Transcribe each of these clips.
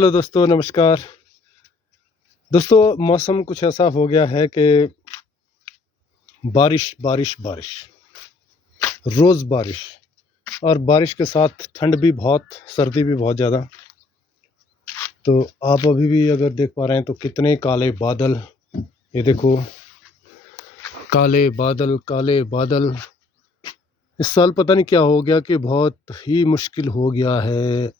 Hello दोस्तों, नमस्कार। दोस्तों, मौसम कुछ ऐसा हो गया है कि बारिश बारिश बारिश, रोज़ बारिश, और बारिश के साथ ठंड भी बहुत, सर्दी भी बहुत ज़्यादा। तो आप अभी भी अगर देख पा रहे हैं तो कितने काले बादल, ये देखो, काले बादल काले बादल। इस साल पता नहीं क्या हो गया कि बहुत ही मुश्किल हो गया है,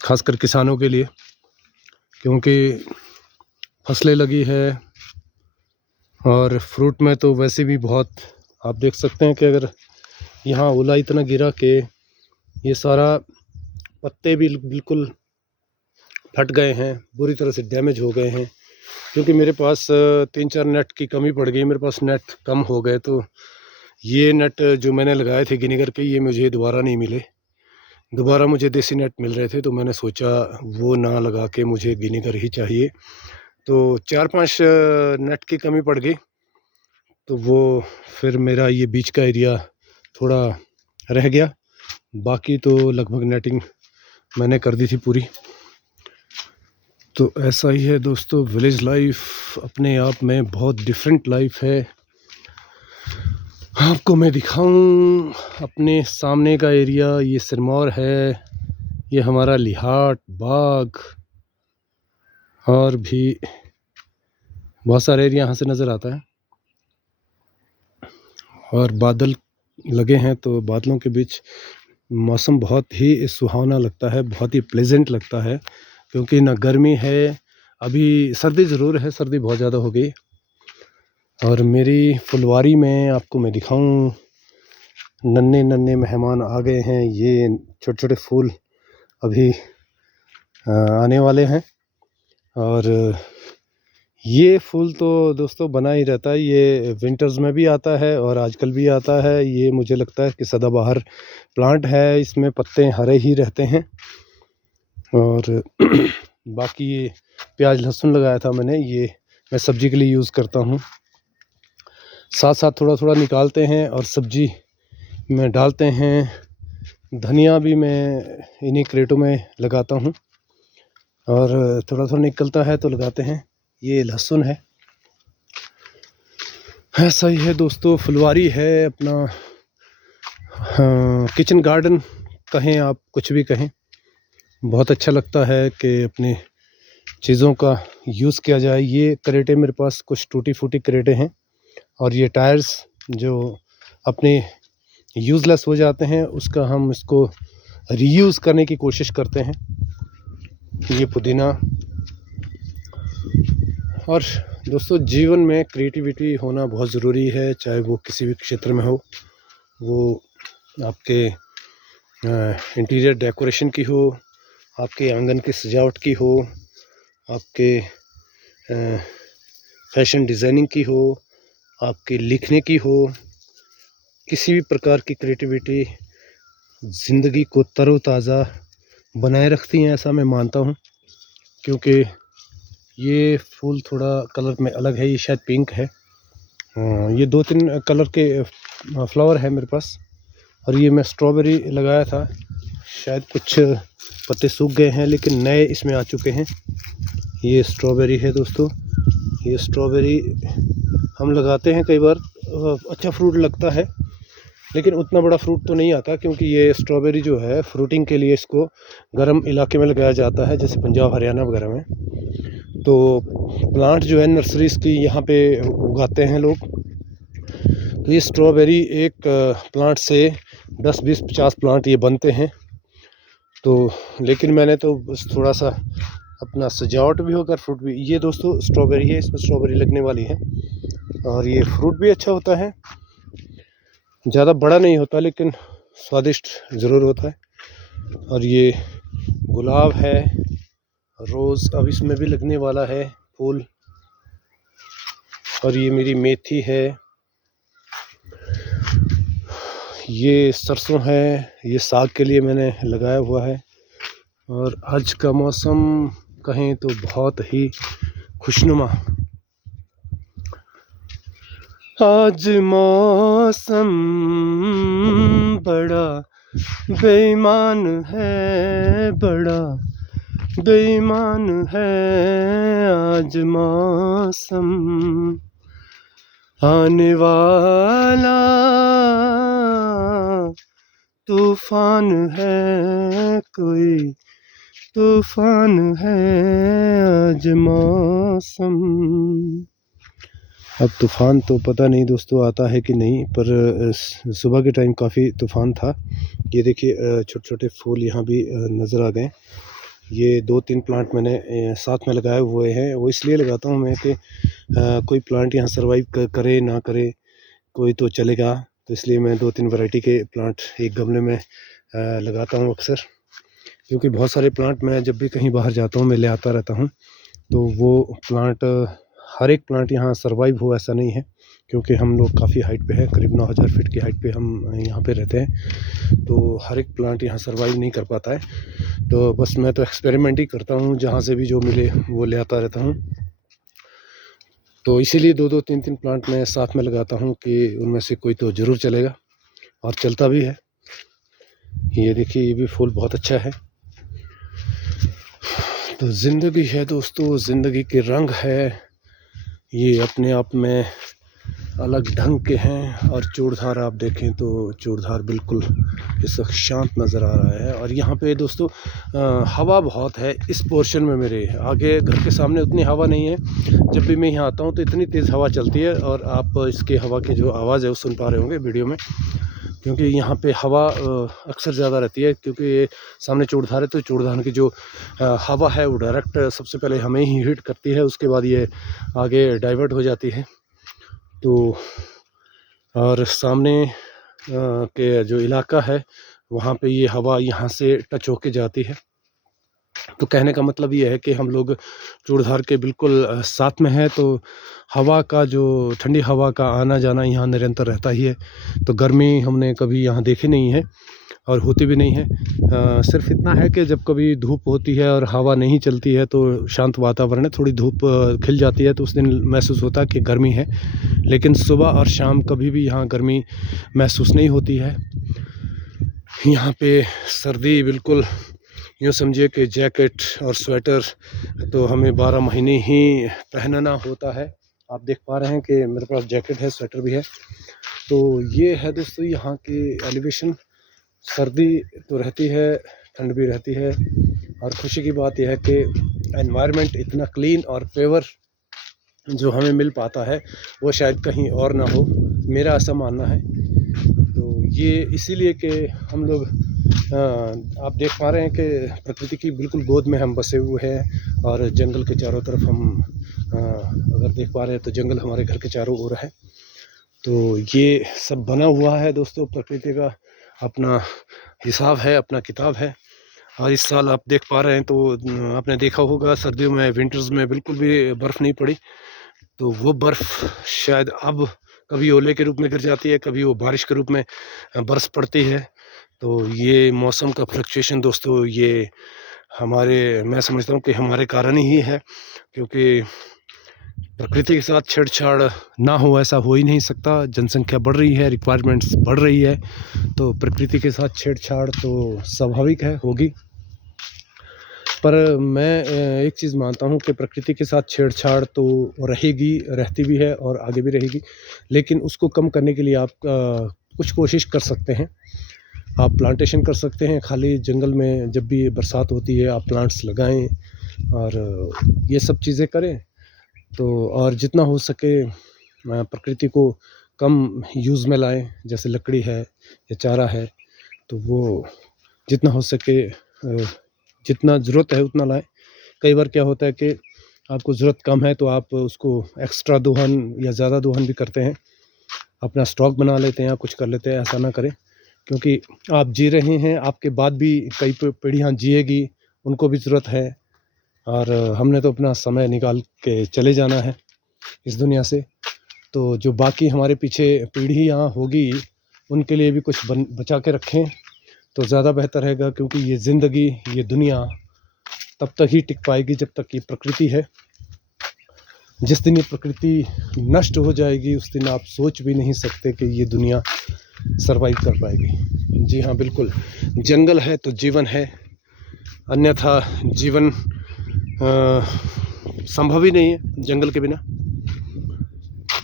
खासकर किसानों के लिए, क्योंकि फसलें लगी है और फ्रूट में तो वैसे भी बहुत। आप देख सकते हैं कि अगर यहाँ ओला इतना गिरा कि ये सारा पत्ते भी बिल्कुल फट गए हैं, बुरी तरह से डैमेज हो गए हैं। क्योंकि मेरे पास 3-4 नेट की कमी पड़ गई, मेरे पास नेट कम हो गए, तो ये नेट जो मैंने लगाए थे गिनीगर के, ये मुझे दोबारा नहीं मिले। दोबारा मुझे देसी नेट मिल रहे थे, तो मैंने सोचा वो ना लगा के मुझे गिनीगर ही चाहिए। तो 4-5 नेट की कमी पड़ गई, तो वो फिर मेरा ये बीच का एरिया थोड़ा रह गया। बाकी तो लगभग नेटिंग मैंने कर दी थी पूरी। तो ऐसा ही है दोस्तों, विलेज लाइफ अपने आप में बहुत डिफरेंट लाइफ है। आपको मैं दिखाऊं अपने सामने का एरिया, ये सिरमौर है, ये हमारा लिहाट बाग, और भी बहुत सारे एरिया यहाँ से नज़र आता है। और बादल लगे हैं, तो बादलों के बीच मौसम बहुत ही सुहावना लगता है, बहुत ही प्लेजेंट लगता है, क्योंकि ना गर्मी है, अभी सर्दी ज़रूर है, सर्दी बहुत ज़्यादा हो गई। और मेरी फुलवारी में आपको मैं दिखाऊं, नन्हे नन्हे मेहमान आ गए हैं। ये छोटे छोटे फूल अभी आने वाले हैं, और ये फूल तो दोस्तों बना ही रहता है। ये विंटर्स में भी आता है और आजकल भी आता है। ये मुझे लगता है कि सदाबहार प्लांट है, इसमें पत्ते हरे ही रहते हैं। और बाकी ये प्याज लहसुन लगाया था मैंने, ये मैं सब्जी के लिए यूज़ करता हूँ। साथ साथ थोड़ा थोड़ा निकालते हैं और सब्जी में डालते हैं। धनिया भी मैं इन्हीं क्रेटों में लगाता हूँ, और थोड़ा थोड़ा निकलता है तो लगाते हैं। ये लहसुन है। ऐसा ही है दोस्तों, फुलवारी है अपना, किचन गार्डन कहें आप, कुछ भी कहें। बहुत अच्छा लगता है कि अपने चीज़ों का यूज़ किया जाए। ये क्रेटे मेरे पास कुछ टूटी फूटी क्रेटे हैं, और ये टायर्स जो अपने यूज़लेस हो जाते हैं, उसका हम इसको रीयूज़ करने की कोशिश करते हैं। ये पुदीना। और दोस्तों, जीवन में क्रिएटिविटी होना बहुत ज़रूरी है, चाहे वो किसी भी क्षेत्र में हो। वो आपके इंटीरियर डेकोरेशन की हो, आपके आंगन की सजावट की हो, आपके फैशन डिज़ाइनिंग की हो, आपके लिखने की हो, किसी भी प्रकार की क्रिएटिविटी ज़िंदगी को तरोताज़ा बनाए रखती हैं, ऐसा मैं मानता हूँ। क्योंकि ये फूल थोड़ा कलर में अलग है, ये शायद पिंक है। ये 2-3 कलर के फ्लावर है मेरे पास। और ये मैं स्ट्रॉबेरी लगाया था, शायद कुछ पत्ते सूख गए हैं, लेकिन नए इसमें आ चुके हैं। ये स्ट्रॉबेरी है दोस्तों। ये स्ट्रॉबेरी हम लगाते हैं, कई बार अच्छा फ्रूट लगता है, लेकिन उतना बड़ा फ्रूट तो नहीं आता, क्योंकि ये स्ट्रॉबेरी जो है फ्रूटिंग के लिए इसको गर्म इलाके में लगाया जाता है, जैसे पंजाब हरियाणा वगैरह में। तो प्लांट जो है नर्सरीज की यहाँ पे उगाते हैं लोग। तो ये स्ट्रॉबेरी एक प्लांट से 10-20-50 प्लांट ये बनते हैं। तो लेकिन मैंने तो बस थोड़ा सा अपना सजावट भी होकर फ्रूट भी। ये दोस्तों स्ट्रॉबेरी है, इसमें स्ट्रॉबेरी लगने वाली है, और ये फ्रूट भी अच्छा होता है। ज़्यादा बड़ा नहीं होता, लेकिन स्वादिष्ट ज़रूर होता है। और ये गुलाब है, रोज़ अब इसमें भी लगने वाला है फूल। और ये मेरी मेथी है, ये सरसों है, ये साग के लिए मैंने लगाया हुआ है। और आज का मौसम कहें तो बहुत ही खुशनुमा। आज मौसम बड़ा बेईमान है, बड़ा बेईमान है आज मौसम, आने वाला तूफान है, कोई तूफान है आज मौसम। अब तूफ़ान तो पता नहीं दोस्तों आता है कि नहीं, पर सुबह के टाइम काफ़ी तूफ़ान था। ये देखिए छोटे छोटे फूल यहाँ भी नज़र आ गए। ये 2-3 प्लांट मैंने साथ में लगाए हुए हैं। वो इसलिए लगाता हूँ मैं कि कोई प्लांट यहाँ सर्वाइव करे ना करे, कोई तो चलेगा, तो इसलिए मैं 2-3 वैरायटी के प्लांट एक गमले में लगाता हूँ अक्सर। क्योंकि बहुत सारे प्लांट मैं जब भी कहीं बाहर जाता हूँ मैं ले आता रहता हूँ, तो वो प्लांट हर एक प्लांट यहाँ सर्वाइव हो ऐसा नहीं है, क्योंकि हम लोग काफ़ी हाइट पे हैं, करीब 9000 फीट की हाइट पे हम यहाँ पे रहते हैं, तो हर एक प्लांट यहाँ सर्वाइव नहीं कर पाता है। तो बस मैं तो एक्सपेरिमेंट ही करता हूँ, जहाँ से भी जो मिले वो ले आता रहता हूँ। तो इसीलिए 2-2, 3-3 प्लांट मैं साथ में लगाता हूँ कि उनमें से कोई तो ज़रूर चलेगा, और चलता भी है। ये देखिए ये भी फूल बहुत अच्छा है। तो ज़िंदगी है दोस्तों, ज़िंदगी के रंग है, ये अपने आप में अलग ढंग के हैं। और चूड़धार आप देखें तो चूड़धार बिल्कुल इस वक्त शांत नज़र आ रहा है। और यहाँ पे दोस्तों हवा बहुत है इस पोर्शन में। मेरे आगे घर के सामने उतनी हवा नहीं है, जब भी मैं यहाँ आता हूँ तो इतनी तेज़ हवा चलती है, और आप इसके हवा की जो आवाज़ है वो सुन पा रहे होंगे वीडियो में, क्योंकि यहाँ पे हवा अक्सर ज़्यादा रहती है। क्योंकि ये सामने चूड़धार है, तो चूड़धार की जो हवा है वो डायरेक्ट सबसे पहले हमें ही हिट करती है, उसके बाद ये आगे डाइवर्ट हो जाती है। तो और सामने के जो इलाका है वहाँ पे ये हवा यहाँ से टच होके जाती है। तो कहने का मतलब ये है कि हम लोग चूड़धार के बिल्कुल साथ में है, तो हवा का जो ठंडी हवा का आना जाना यहाँ निरंतर रहता ही है। तो गर्मी हमने कभी यहाँ देखी नहीं है, और होती भी नहीं है। सिर्फ इतना है कि जब कभी धूप होती है और हवा नहीं चलती है तो शांत वातावरण है, थोड़ी धूप खिल जाती है, तो उस दिन महसूस होता है कि गर्मी है। लेकिन सुबह और शाम कभी भी यहाँ गर्मी महसूस नहीं होती है। यहाँ पे सर्दी बिल्कुल यूँ समझिए कि जैकेट और स्वेटर तो हमें 12 महीने ही पहनना होता है। आप देख पा रहे हैं कि मेरे पास जैकेट है, स्वेटर भी है। तो ये है दोस्तों यहाँ की एलिवेशन। सर्दी तो रहती है, ठंड भी रहती है, और खुशी की बात यह है कि एनवायरनमेंट इतना क्लीन और पेवर जो हमें मिल पाता है वो शायद कहीं और ना हो, मेरा ऐसा मानना है। तो ये इसीलिए कि हम लोग आप देख पा रहे हैं कि प्रकृति की बिल्कुल गोद में हम बसे हुए हैं, और जंगल के चारों तरफ हम अगर देख पा रहे हैं तो जंगल हमारे घर के चारों ओर है। तो ये सब बना हुआ है दोस्तों, प्रकृति का अपना हिसाब है, अपना किताब है। और इस साल आप देख पा रहे हैं तो आपने देखा होगा सर्दियों में, विंटर्स में बिल्कुल भी बर्फ़ नहीं पड़ी। तो वो बर्फ़ शायद अब कभी ओले के रूप में गिर जाती है, कभी वो बारिश के रूप में बरस पड़ती है। तो ये मौसम का फ्लक्चुएशन दोस्तों, ये मैं समझता हूँ कि हमारे कारण ही है, क्योंकि प्रकृति के साथ छेड़छाड़ ना हो ऐसा हो ही नहीं सकता। जनसंख्या बढ़ रही है, रिक्वायरमेंट्स बढ़ रही है, तो प्रकृति के साथ छेड़छाड़ तो स्वाभाविक है, होगी। पर मैं एक चीज़ मानता हूँ कि प्रकृति के साथ छेड़छाड़ तो रहेगी, रहती भी है और आगे भी रहेगी, लेकिन उसको कम करने के लिए आप कुछ कोशिश कर सकते हैं। आप प्लांटेशन कर सकते हैं, खाली जंगल में जब भी बरसात होती है आप प्लांट्स लगाएं, और ये सब चीज़ें करें। तो और जितना हो सके प्रकृति को कम यूज़ में लाएं, जैसे लकड़ी है या चारा है, तो वो जितना हो सके जितना ज़रूरत है उतना लाएं। कई बार क्या होता है कि आपको ज़रूरत कम है तो आप उसको एक्स्ट्रा दोहन या ज़्यादा दोहन भी करते हैं, अपना स्टॉक बना लेते हैं या कुछ कर लेते हैं। ऐसा ना करें, क्योंकि आप जी रहे हैं, आपके बाद भी कई पीढ़ियाँ जिएगी, उनको भी ज़रूरत है, और हमने तो अपना समय निकाल के चले जाना है इस दुनिया से। तो जो बाकी हमारे पीछे पीढ़ियाँ होगी उनके लिए भी कुछ बचा के रखें तो ज़्यादा बेहतर रहेगा, क्योंकि ये ज़िंदगी, ये दुनिया तब तक ही टिक पाएगी जब तक ये प्रकृति है। जिस दिन ये प्रकृति नष्ट हो जाएगी उस दिन आप सोच भी नहीं सकते कि ये दुनिया सर्वाइव कर पाएगी। जी हाँ, बिल्कुल, जंगल है तो जीवन है, अन्यथा जीवन संभव ही नहीं है जंगल के बिना।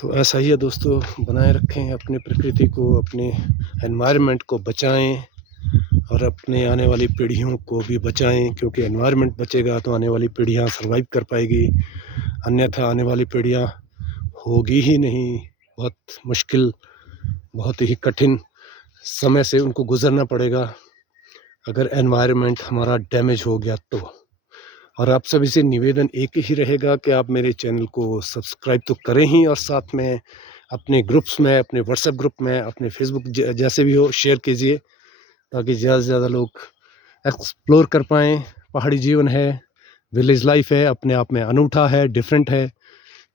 तो ऐसा ही है दोस्तों, बनाए रखें अपने प्रकृति को, अपने एनवायरनमेंट को बचाएं और अपने आने वाली पीढ़ियों को भी बचाएं, क्योंकि एनवायरनमेंट बचेगा तो आने वाली पीढ़ियां सर्वाइव कर पाएगी, अन्यथा आने वाली पीढ़ियां होगी ही नहीं। बहुत मुश्किल, बहुत ही कठिन समय से उनको गुजरना पड़ेगा अगर एनवायरनमेंट हमारा डैमेज हो गया तो। और आप सभी से निवेदन एक ही रहेगा कि आप मेरे चैनल को सब्सक्राइब तो करें ही, और साथ में अपने ग्रुप्स में, अपने व्हाट्सएप ग्रुप में, अपने फेसबुक जैसे भी हो शेयर कीजिए, ताकि ज़्यादा से ज़्यादा लोग एक्सप्लोर कर पाएँ। पहाड़ी जीवन है, विलेज लाइफ है, अपने आप में अनूठा है, डिफरेंट है।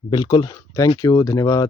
बिल्कुल, थैंक यू, धन्यवाद।